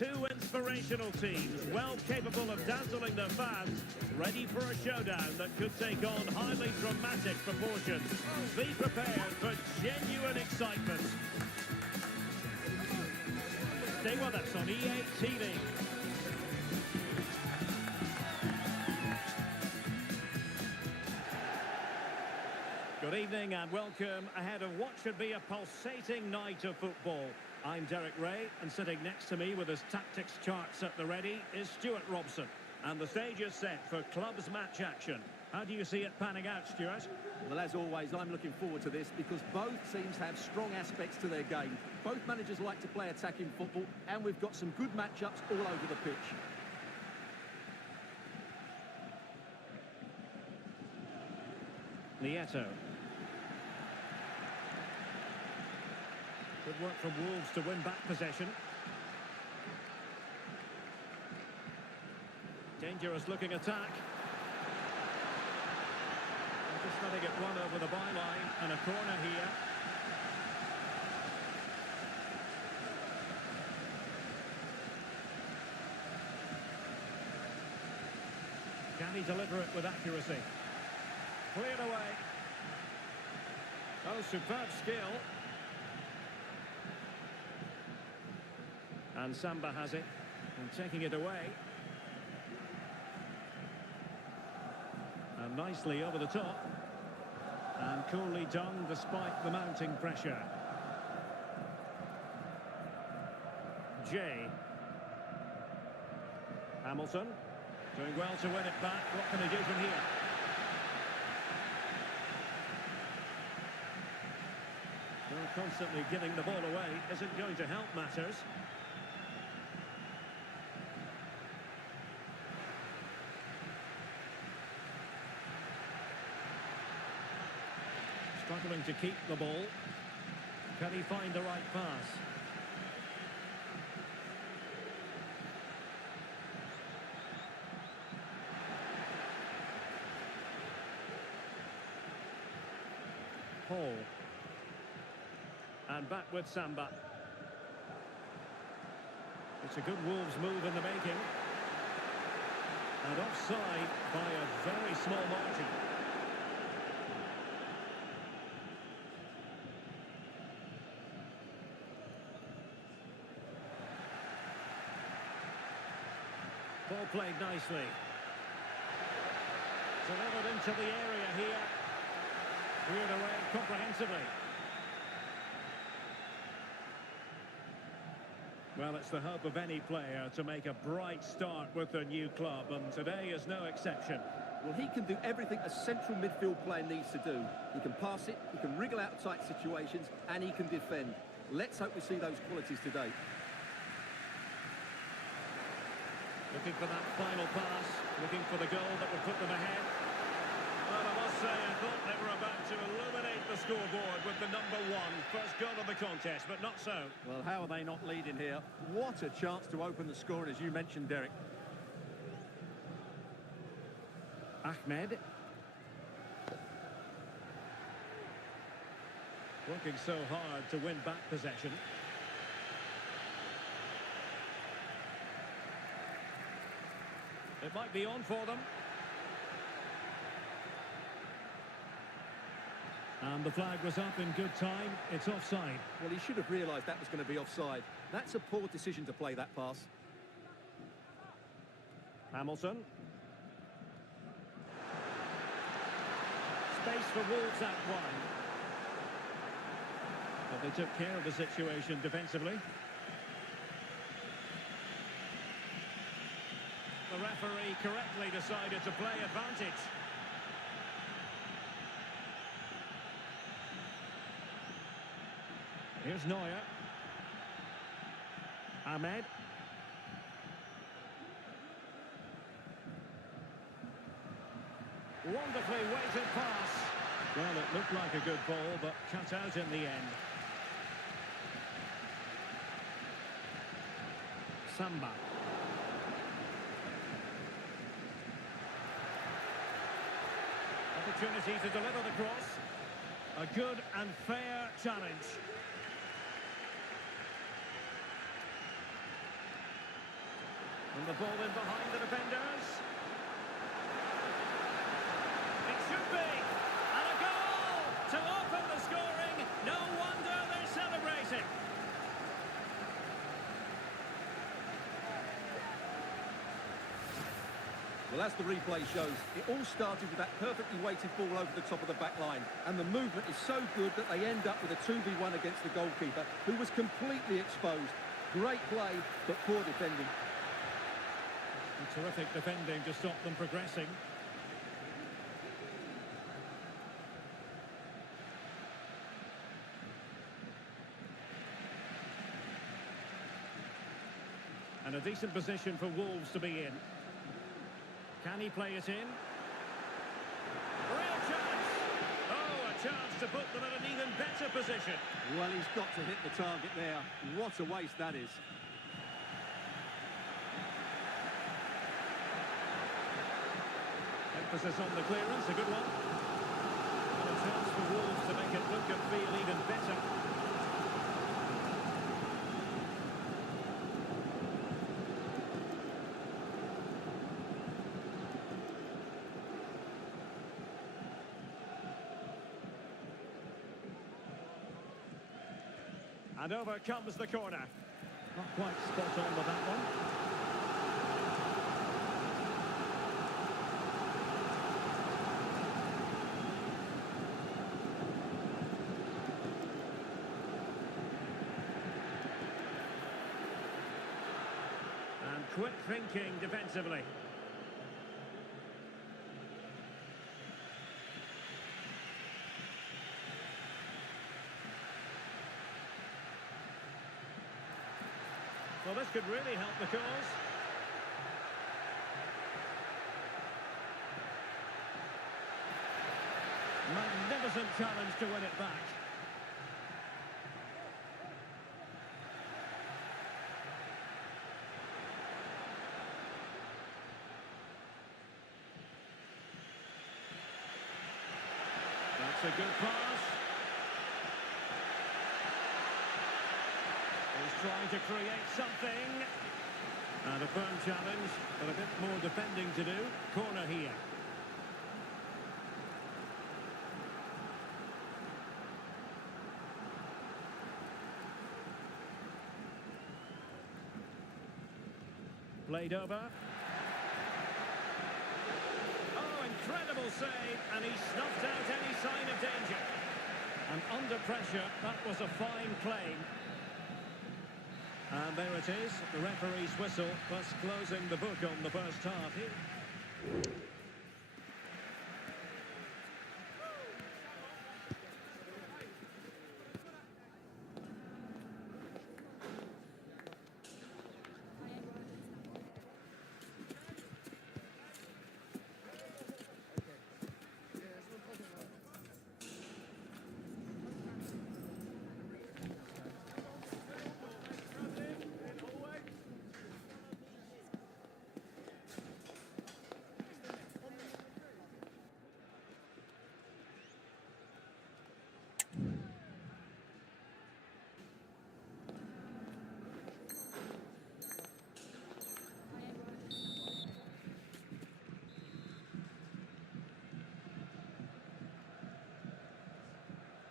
Two inspirational teams, well capable of dazzling their fans, ready for a showdown that could take on highly dramatic proportions. Be prepared for genuine excitement. Stay with us on EA TV. Good evening and welcome ahead of what should be a pulsating night of football. I'm Derek Ray, and sitting next to me with his tactics charts at the ready is Stuart Robson. And the stage is set for clubs match action. How do you see it panning out, Stuart? Well, as always, I'm looking forward to this because both teams have strong aspects to their game. Both managers like to play attacking football, and we've got some good matchups all over the pitch. Nieto. Good work from Wolves to win back possession. Dangerous looking attack. And just letting it run over the byline, and a corner here. Can he deliver it with accuracy? Cleared away. Oh, superb skill. And Samba has it, and taking it away. And nicely over the top. And coolly done despite the mounting pressure. Jay. Hamilton. Doing well to win it back. What can he do from here? Well, constantly giving the ball away isn't going to help matters. Struggling to keep the ball. Can he find the right pass? Paul. And back with Samba. It's a good Wolves move in the making. And offside by a very small margin. Ball played nicely. Delivered into the area here. Cleared away comprehensively. Well, it's the hope of any player to make a bright start with their new club, and today is no exception. Well, he can do everything a central midfield player needs to do. He can pass it, he can wriggle out of tight situations, and he can defend. Let's hope we see those qualities today. Looking for that final pass, looking for the goal that would put them ahead. Well, I must say, I thought they were about to illuminate the scoreboard with the #1 first goal of the contest, but not so. Well, how are they not leading here? What a chance to open the score, as you mentioned, Derek. Ahmed. Working so hard to win back possession. It might be on for them. And the flag was up in good time. It's offside. Well, he should have realised that was going to be offside. That's a poor decision to play that pass. Hamilton. Space for Wolves out wide. But they took care of the situation defensively. The referee correctly decided to play advantage. Here's Neuer. Ahmed. Wonderfully weighted pass. Well, it looked like a good ball, but cut out in the end. Samba. Opportunity to deliver the cross. A good and fair challenge. And the ball in behind the defenders. It should be. And a goal to open the scoring. No wonder they're celebrating. Well, as the replay shows, it all started with that perfectly weighted ball over the top of the back line. And the movement is so good that they end up with a 2v1 against the goalkeeper, who was completely exposed. Great play, but poor defending. And terrific defending to stop them progressing. And a decent position for Wolves to be in. Can he play it in? Real chance! Oh, a chance to put them in an even better position. Well, he's got to hit the target there. What a waste that is. Emphasis on the clearance, a good one. And a chance for Wolves to make it look and feel even better. And over comes the corner. Not quite spot on with that one. And quick thinking defensively. Well, this could really help the cause. Magnificent challenge to win it back. That's a good pass. He's trying to create something. And a firm challenge, but a bit more defending to do. Corner here. Played over. Oh, incredible save, and he snuffed out any sign of danger. And under pressure, that was a fine play. And there it is, the referee's whistle, thus closing the book on the first half here.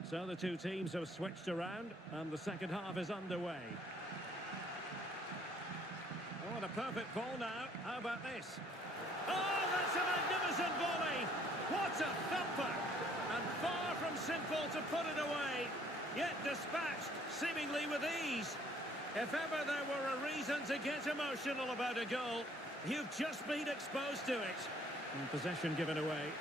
So the two teams have switched around, and the second half is underway. Oh, and a perfect ball now. How about this? Oh, that's a magnificent volley! What a thumper! And far from simple to put it away, yet dispatched seemingly with ease. If ever there were a reason to get emotional about a goal, you've just been exposed to it. And possession given away.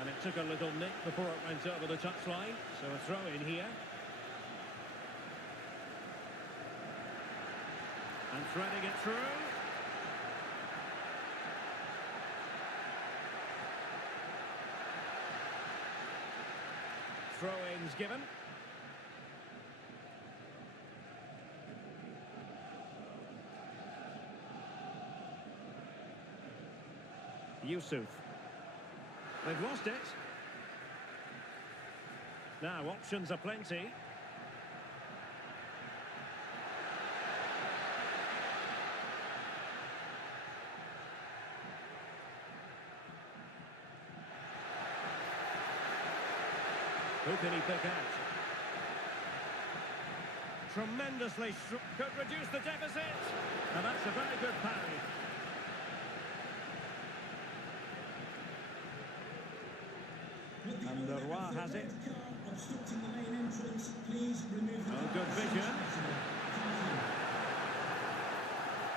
And it took a little nick before it went over the touchline, so a throw in here. And threading it through. Throw-ins given. Yusuf. They've lost it. Now, options are plenty. Who can he pick out? Tremendously could reduce the deficit. And that's a very good parry. And Leroy has it. Oh, good vision.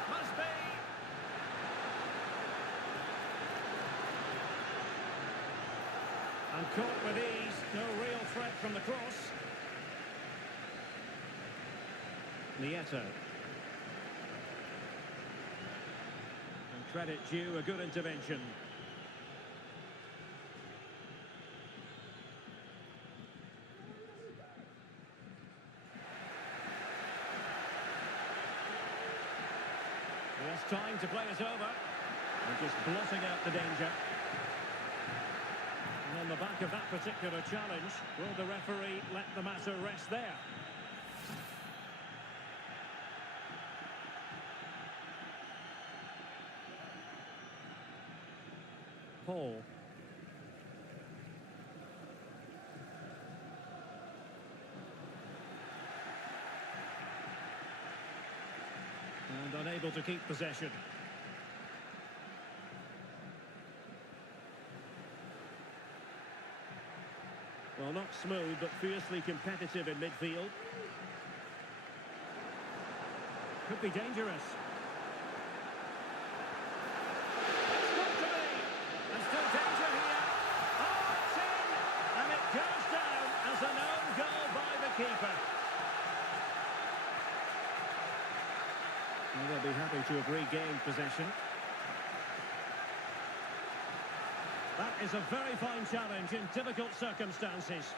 Must be. And caught with ease. No real threat from the cross. Nieto. And credit due, a good intervention. Yes, time to play it over. And just blotting out the danger. And on the back of that particular challenge, will the referee let the matter rest there? Paul. And unable to keep possession. Well, not smooth, but fiercely competitive in midfield. Could be dangerous. It's got to be! And still danger here. Oh, it's in! And it goes down as an own goal by the keeper. Well, they'll be happy to have regained possession. That is a very fine challenge in difficult circumstances.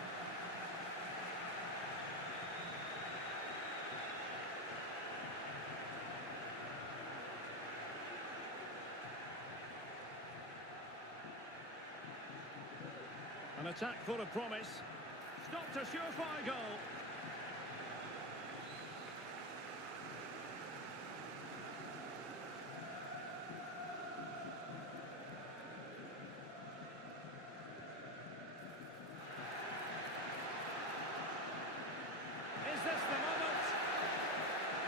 An attack full of promise. Stopped a surefire goal. Is this the moment?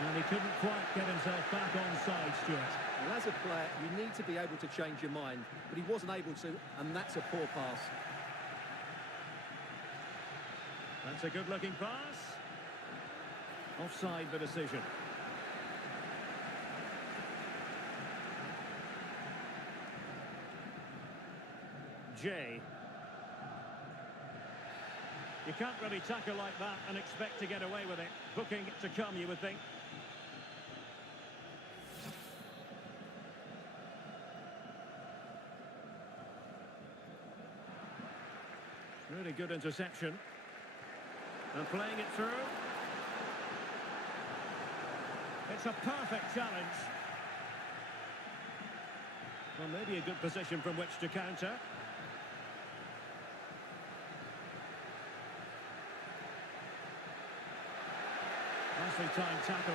And he couldn't quite get himself back on side, Stuart. Well, as a player, you need to be able to change your mind, but he wasn't able to, and that's a poor pass. That's a good-looking pass. Offside the decision. Jay. You can't really tackle like that and expect to get away with it. Booking to come, you would think. Really good interception. And playing it through. It's a perfect challenge. Well, maybe a good position from which to counter. Nicely timed tackle.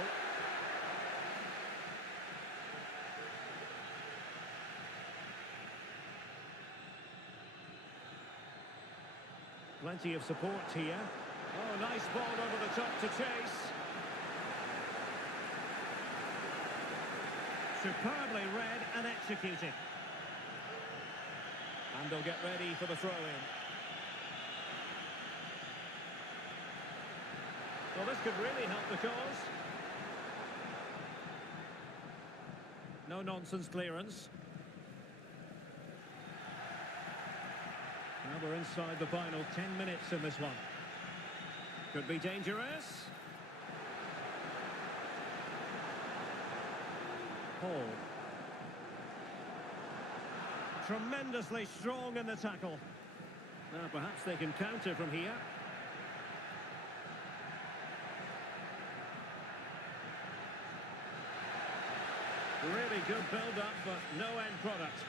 Plenty of support here. Oh, nice ball over the top to chase. Superbly read and executed. And they'll get ready for the throw-in. Well, this could really help the cause. No nonsense clearance. Now we're inside the final 10 minutes in this one. Could be dangerous. Paul. Tremendously strong in the tackle. Now perhaps they can counter from here. Really good build-up, but no end product.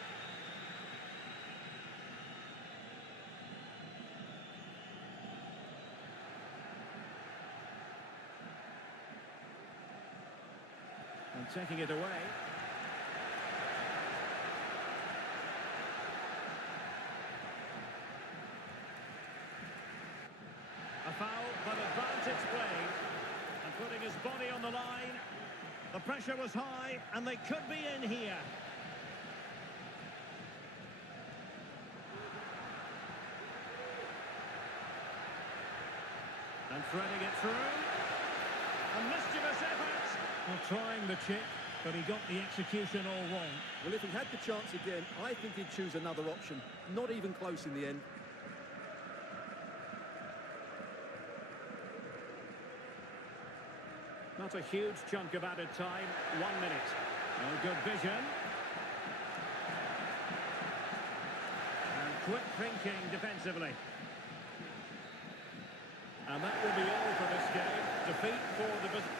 taking it away. A foul, but advantage played. And putting his body on the line. The pressure was high, and they could be in here. And threading it through. A mischievous effort. Well, trying the chip, but he got the execution all wrong. Well, if he had the chance again, I think he'd choose another option. Not even close in the end. Not a huge chunk of added time. 1 minute. Oh, good vision. And quick thinking defensively. And that will be all for this game. Defeat for the visitors.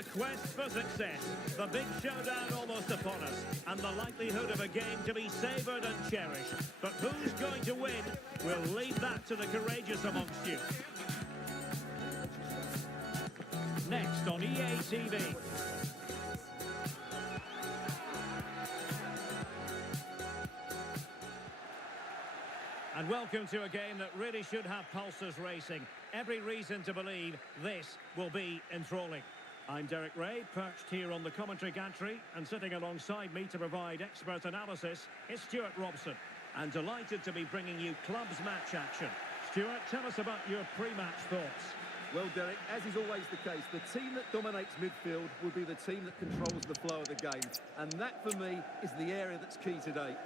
The quest for success, the big showdown almost upon us, and the likelihood of a game to be savoured and cherished. But who's going to win? We'll leave that to the courageous amongst you. Next on EA TV. And welcome to a game that really should have pulses racing. Every reason to believe this will be enthralling. I'm Derek Ray, perched here on the commentary gantry, and sitting alongside me to provide expert analysis is Stuart Robson. And delighted to be bringing you clubs match action. Stuart, tell us about your pre-match thoughts. Well, Derek, as is always the case, the team that dominates midfield will be the team that controls the flow of the game. And that, for me, is the area that's key today.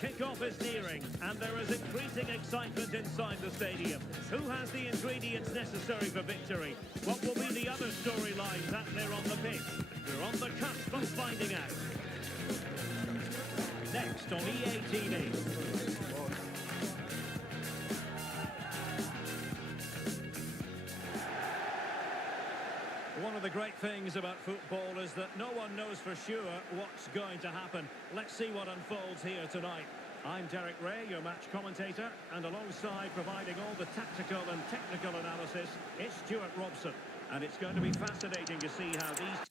Kick-off is nearing, and there is increasing excitement inside the stadium. Who has the ingredients necessary for victory? What will be the other storylines out there on the pitch? We're on the cusp of finding out. Next on EA TV. of the great things about football is that no one knows for sure what's going to happen. Let's see what unfolds here tonight. I'm Derek Ray, your match commentator, and alongside providing all the tactical and technical analysis, it's Stuart Robson. And it's going to be fascinating to see how these...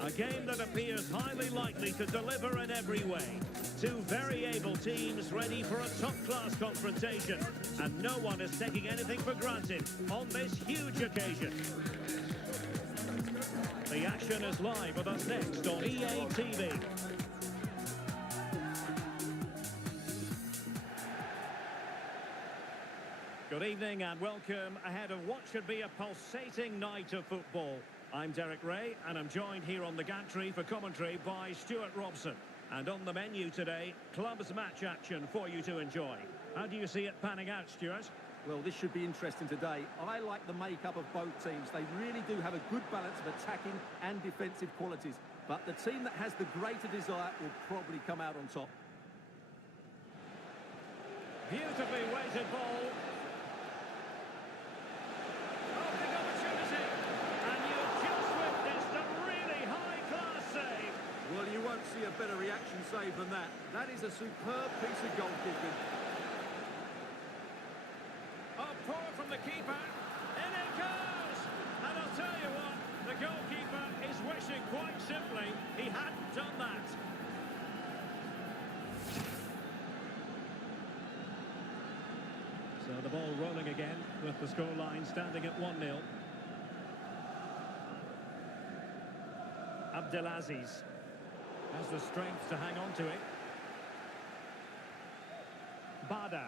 A game that appears highly likely to deliver in every way. Two very able teams ready for a top-class confrontation. And no one is taking anything for granted on this huge occasion. The action is live with us next on EA TV. Good evening and welcome ahead of what should be a pulsating night of football. I'm Derek Ray, and I'm joined here on the gantry for commentary by Stuart Robson. And on the menu today, clubs match action for you to enjoy. How do you see it panning out, Stuart? Well, this should be interesting today. I like the makeup of both teams. They really do have a good balance of attacking and defensive qualities. But the team that has the greater desire will probably come out on top. Beautifully weighted ball. Well, you won't see a better reaction save than that. That is a superb piece of goalkeeping. Oh, poor from the keeper. In it goes! And I'll tell you what, the goalkeeper is wishing quite simply he hadn't done that. So the ball rolling again with the scoreline standing at 1-0. Abdelaziz has the strength to hang on to it. Bada.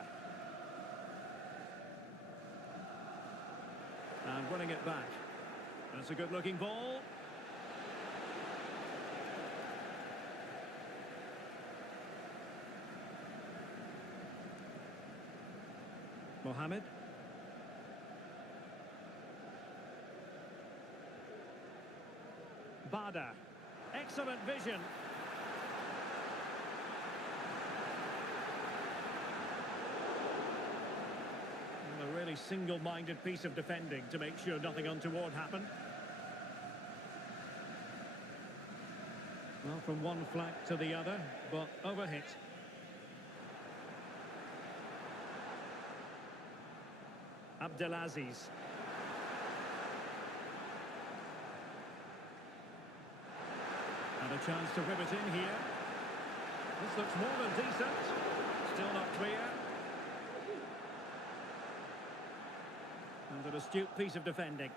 And running it back. That's a good-looking ball. Mohamed. Bada. Excellent vision. A really single-minded piece of defending to make sure nothing untoward happened. Well, from one flank to the other, but overhit. Abdelaziz. And a chance to whip it in here. This looks more than decent. Still not clear. And an astute piece of defending.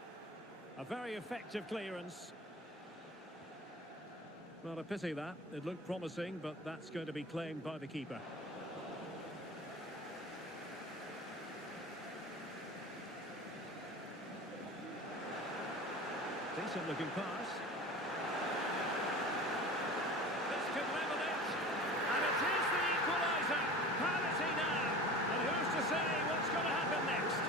A very effective clearance. Well, a pity that. It looked promising, but that's going to be claimed by the keeper. Decent looking pass. This could level it. And it is the equaliser. Parity now. And who's to say what's going to happen next?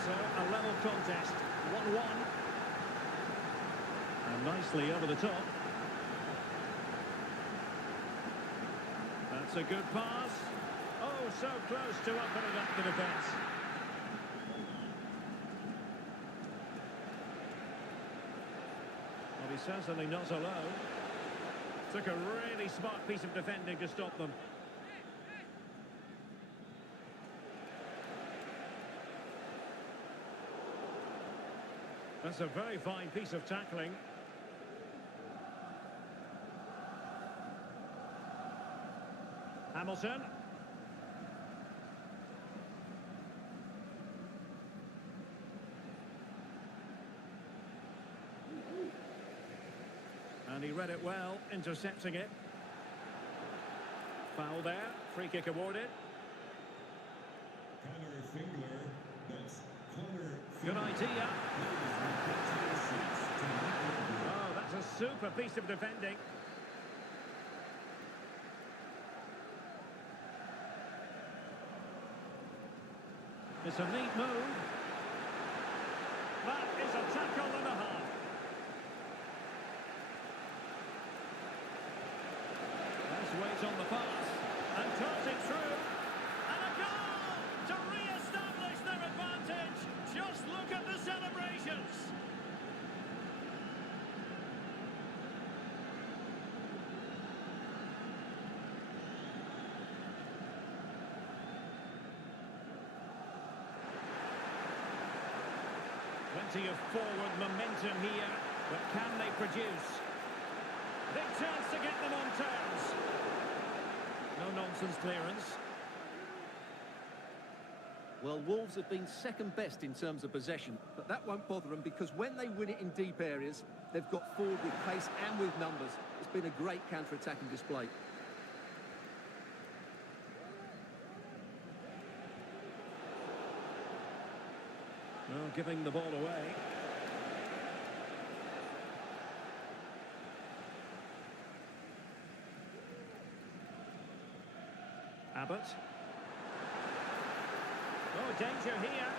So, a level contest. 1-1. And nicely over the top. That's a good pass. Oh, so close to opening up the defence. Well, he's certainly not alone. Took a really smart piece of defending to stop them. That's a very fine piece of tackling. Hamilton. And he read it well, intercepting it. Foul there, free kick awarded. Good idea. Oh, that's a super piece of defending. It's a neat move. That is a tackle and a half. Nice weight on the pass. And darting through. And a goal to re-establish their advantage. Just look at the celebrations. Plenty of forward momentum here, but can they produce? Big chance to get them on terms. No-nonsense clearance. Well, Wolves have been second best in terms of possession, but that won't bother them because when they win it in deep areas, they've got forward with pace and with numbers. It's been a great counter-attacking display. Well, giving the ball away. Abbott. Oh, danger here.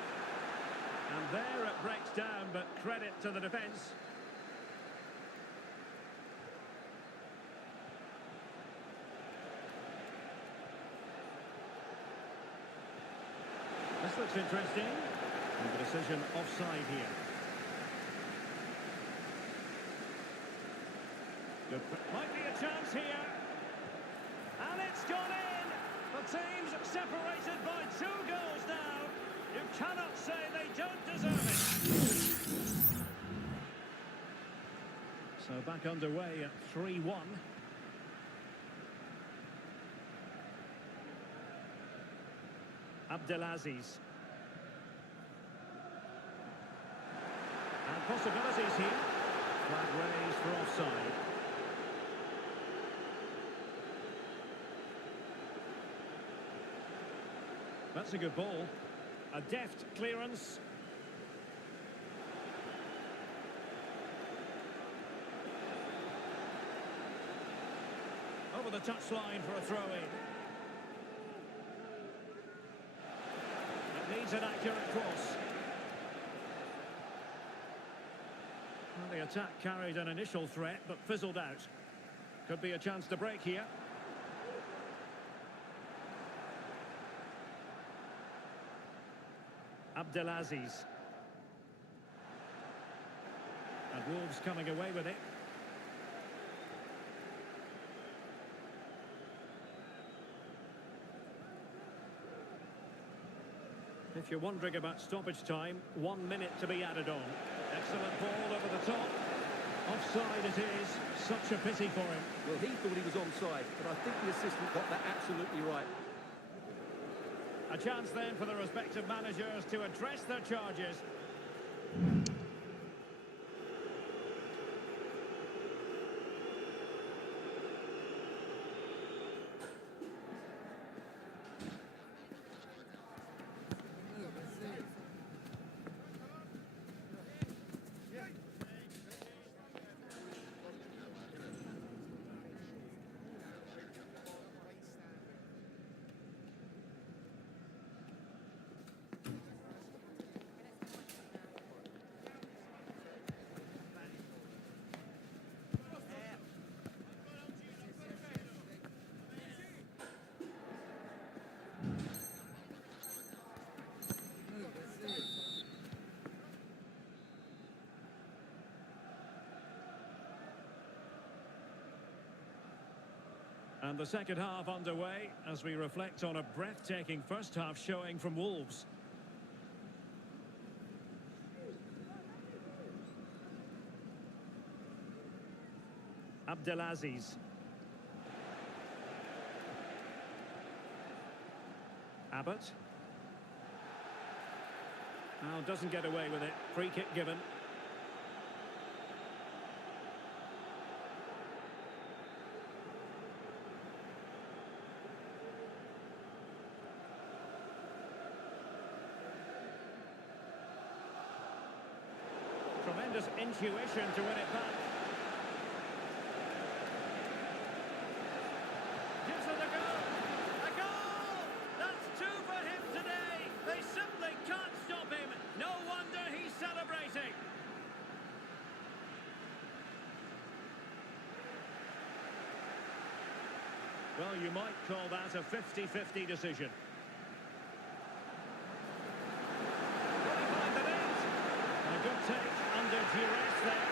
And there it breaks down, but credit to the defence. This looks interesting. And the decision offside here. Good. Might be a chance here. And it's gone in. The team's separated by 2 goals now. You cannot say they don't deserve it. So back underway at 3-1. Abdelaziz. And possibilities here. Flag raised for offside. That's a good ball. A deft clearance. Over the touchline for a throw-in. It needs an accurate cross. Well, the attack carried an initial threat, but fizzled out. Could be a chance to break here. Abdelaziz. And Wolves coming away with it. If you're wondering about stoppage time, 1 minute to be added on. Excellent ball over the top. Offside it is. Such a pity for him. Well, he thought he was onside, but I think the assistant got that absolutely right. A chance then for the respective managers to address their charges. And the second half underway as we reflect on a breathtaking first half showing from Wolves. Abdelaziz. Abbott. Now doesn't get away with it. Free kick given. Tremendous intuition to win it back. Gives it a go. A goal! That's two for him today. They simply can't stop him. No wonder he's celebrating. Well, you might call that a 50-50 decision. A good take under duress there.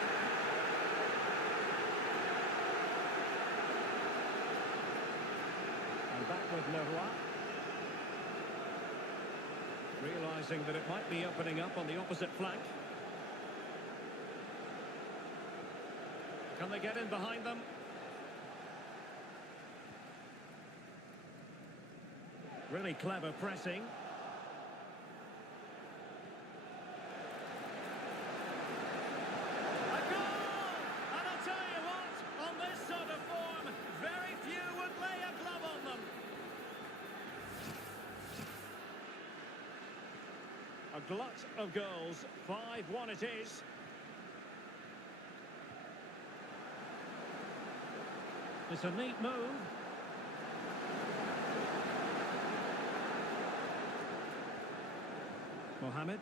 And back with Leroy. Realising that it might be opening up on the opposite flank. Can they get in behind them? Really clever pressing. A glut of goals, 5-1 it is. It's a neat move. Mohamed.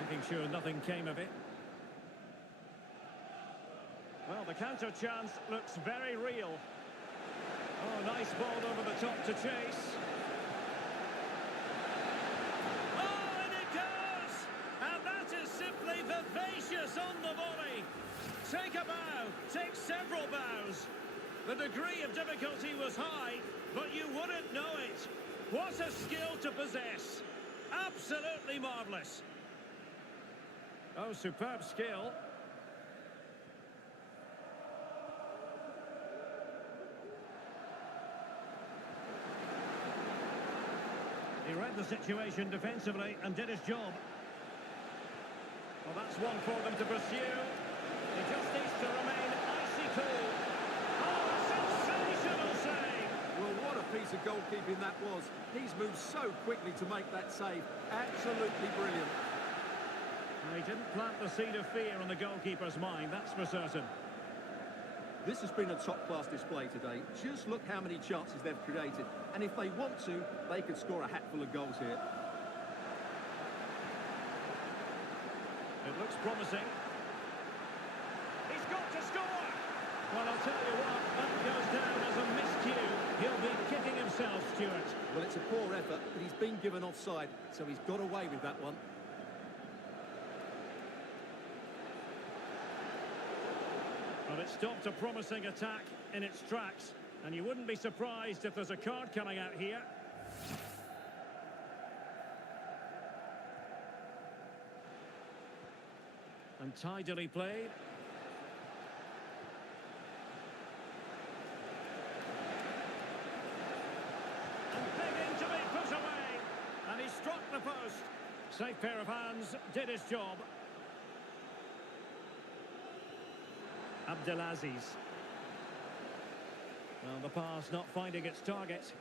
Making sure nothing came of it. Well, the counter chance looks very real. Oh, nice ball over the top to chase. Oh, and it goes! And that is simply vivacious on the volley. Take a bow, take several bows. The degree of difficulty was high, but you wouldn't know it. What a skill to possess. Absolutely marvellous. Oh, superb skill. He read the situation defensively and did his job. Well, that's one for them to pursue. He just needs to remain icy cool. Oh, a sensational save! Well, what a piece of goalkeeping that was. He's moved so quickly to make that save. Absolutely brilliant. He didn't plant the seed of fear on the goalkeeper's mind, that's for certain. This has been a top-class display today. Just look how many chances they've created. And if they want to, they could score a hatful of goals here. It looks promising. He's got to score! Well, I'll tell you what, that goes down as a miscue. He'll be kicking himself, Stuart. Well, it's a poor effort, but he's been given offside, so he's got away with that one. Well, it stopped a promising attack in its tracks, and you wouldn't be surprised if there's a card coming out here. And tidily played. And begging to be put away. And he struck the post. Safe pair of hands, did his job. Abdelaziz. Well, the pass not finding its target.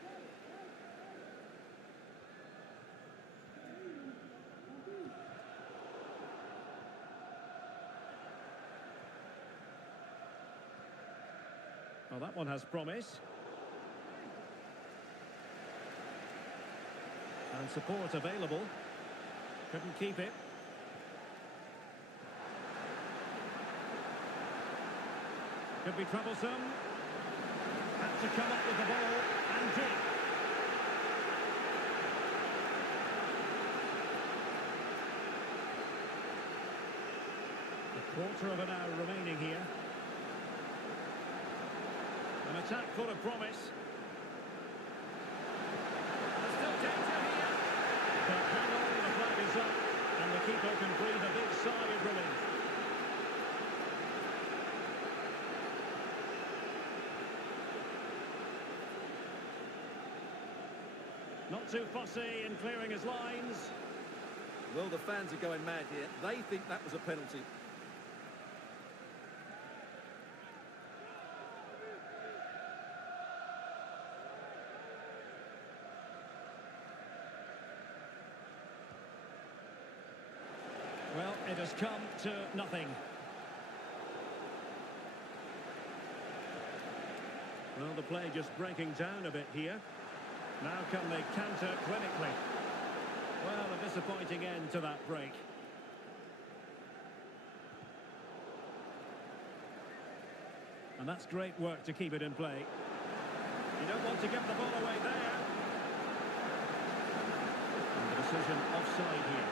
Well, that one has promise. And support available. Couldn't keep it. Could be troublesome. Had to come up with the ball and did. A quarter of an hour remaining here. An attack full of promise. There's still danger here. But hang on, the flag is up, and the keeper can breathe a big sigh of relief. Not too fussy in clearing his lines. Well, the fans are going mad here. They think that was a penalty. Well, it has come to nothing. Well, the play just breaking down a bit here. Now can they counter clinically? Well, a disappointing end to that break. And that's great work to keep it in play. You don't want to give the ball away there. And the decision offside here.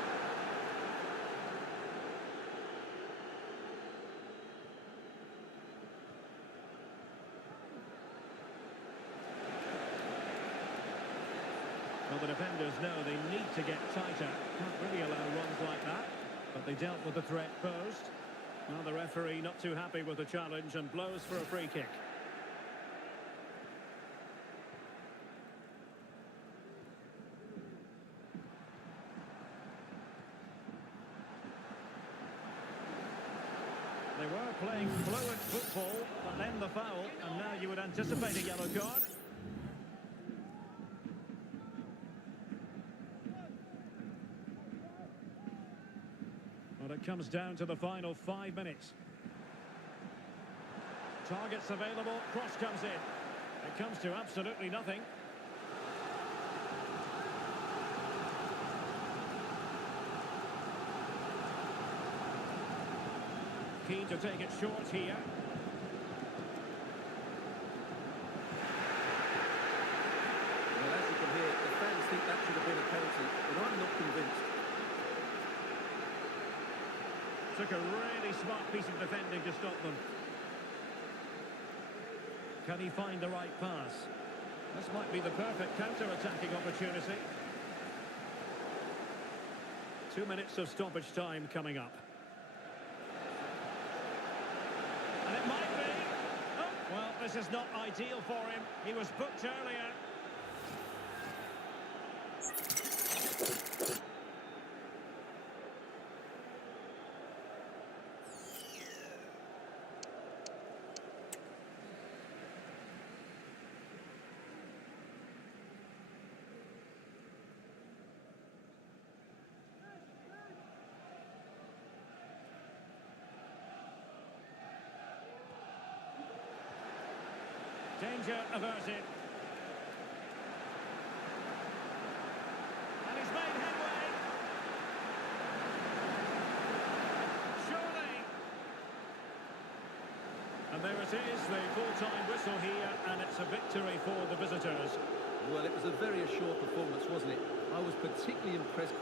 Well, the defenders know they need to get tighter. Can't really allow runs like that. But they dealt with the threat posed. Well, the referee not too happy with the challenge and blows for a free kick. They were playing fluent football, but then the foul, and now you would anticipate a yellow card. Well, it comes down to the final 5 minutes. Targets available, cross comes in. It comes to absolutely nothing. Keen to take it short here. Well, as you can hear, the fans think that should have been a penalty, but I'm not convinced. Took a really smart piece of defending to stop them. Can he find the right pass? This might be the perfect counter-attacking opportunity. 2 minutes of stoppage time coming up. And it might be. Oh, well, this is not ideal for him. He was booked earlier. Danger averted. And he's made headway. Surely. And there it is, the full-time whistle here, and it's a victory for the visitors. Well, it was a very assured performance, wasn't it? I was particularly impressed.